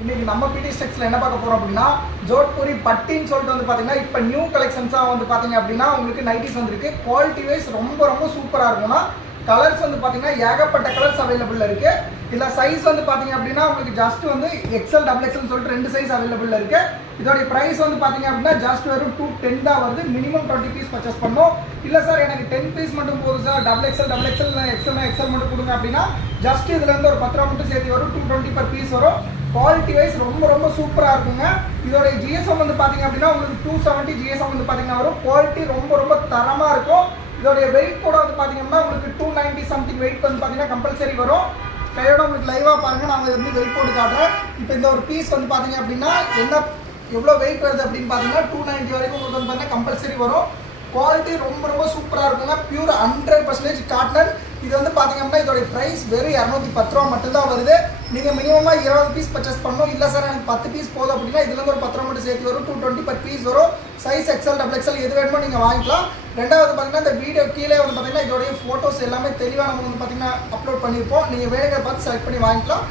இன்னைக்கு நம்ம பிடி ஸ்டெக்ஸ்ல என்ன பார்க்க போறோம் அப்படின்னா ஜோத்பூரி பட்டின்னு சொல்லிட்டு வந்து பாத்தீங்கன்னா இப்போ நியூ கலெக்ஷன்ஸா வந்து பாத்தீங்க அப்படின்னா உங்களுக்கு நைட்டிஸ் வந்திருக்கு. குவாலிட்டி வைஸ் ரொம்ப சூப்பரா இருக்கும்னா கலர்ஸ் வந்து பாத்தீங்கன்னா ஏகப்பட்ட கலர்ஸ் அவைலபிள் இருக்கு. இதுல சைஸ் வந்து பாத்தீங்க அப்படின்னா உங்களுக்கு ஜஸ்ட் வந்து எக்ஸ்எல் டபுள் எக்ஸ்எல் சொல்லிட்டு ரெண்டு சைஸ் அவைலபிள் இருக்கு. இதோட பிரைஸ் வந்து பாத்தீங்க அப்படின்னா ஜஸ்ட் வெறும் 210 தான் வருது. மினிமம் 20 பீஸ் பர்ச்சேஸ் பண்ணணும். இல்ல சார் எனக்கு 10 பீஸ் மட்டும் போதும் சார், டபுள் எக்ஸ்எல் எக்ஸ்எல் மட்டும் கொடுங்க அப்படின்னா ஜஸ்ட் இதுல இருந்து ஒரு 10 ரூபா மட்டும் சேர்த்து வரும். 220 per பீஸ் வரும். குவாலிட்டி வைஸ் ரொம்ப சூப்பராக இருக்குங்க. இதோட ஜிஎஸ்எம் வந்து பார்த்தீங்க அப்படின்னா உங்களுக்கு 270 ஜிஎஸ்எம் வந்து பார்த்தீங்கன்னா வரும். குவாலிட்டி ரொம்ப தரமாக இருக்கும். இதோடைய வெயிட் கூட வந்து பார்த்தீங்கன்னா உங்களுக்கு 290 சம்திங் வெயிட் வந்து பார்த்தீங்கன்னா கம்பல்சரி வரும். கையோட உங்களுக்கு லைவாக பாருங்கள், நான் வந்து வெயிட் போட்டு காட்டுறேன். இப்போ இந்த ஒரு பீஸ் வந்து பார்த்தீங்க அப்படின்னா எவ்வளோ வெயிட் வருது அப்படின்னு பார்த்தீங்கன்னா 290 வரைக்கும் உங்களுக்கு வந்து பார்த்தீங்கன்னா கம்பல்சரி வரும். குவாலிட்டி ரொம்ப சூப்பராக இருக்குங்க. Pure 100% cotton. இது வந்து பார்த்தீங்க அப்படின்னா இதோட ப்ரைஸ் வெறும் 210 ரூபா மட்டும்தான் வருது. நீங்கள் மினிமமாக 20 பீஸ் பர்ச்சேஸ் பண்ணணும். இல்லை சார் எனக்கு 10 பீஸ் போதும் அப்படின்னா இதுலேருந்து ஒரு 10 ரூபா மட்டும் சேர்த்து வரும். 220 per பீஸ் வரும். சைஸ் எக்ஸ்எல் டபுள் எக்ஸ்எல் எது வேணுமோ நீங்கள் வாங்கிக்கலாம். ரெண்டாவது பார்த்தீங்கன்னா இந்த வீடியோ கீழே வந்து பார்த்தீங்கன்னா இதோடைய ஃபோட்டோஸ் எல்லாமே தெளிவாக நம்ம வந்து பார்த்தீங்கன்னா அப்லோட் பண்ணியிருப்போம். நீங்கள் வேணுங்கிற பார்த்து செலக்ட் பண்ணி வாங்கிக்கலாம்.